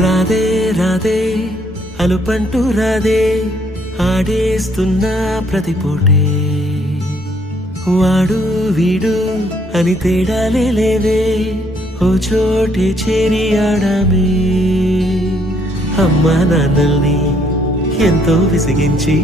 రాధే రాధే అలుపంటూ రాధే ఆడేస్తున్నా ప్రతి పూటే వాడు వీడు అని తేడాలే లేవే ఓ చోటే చేరి ఆడామే అమ్మా నాన్నల్ని ఎంతో విసిగించి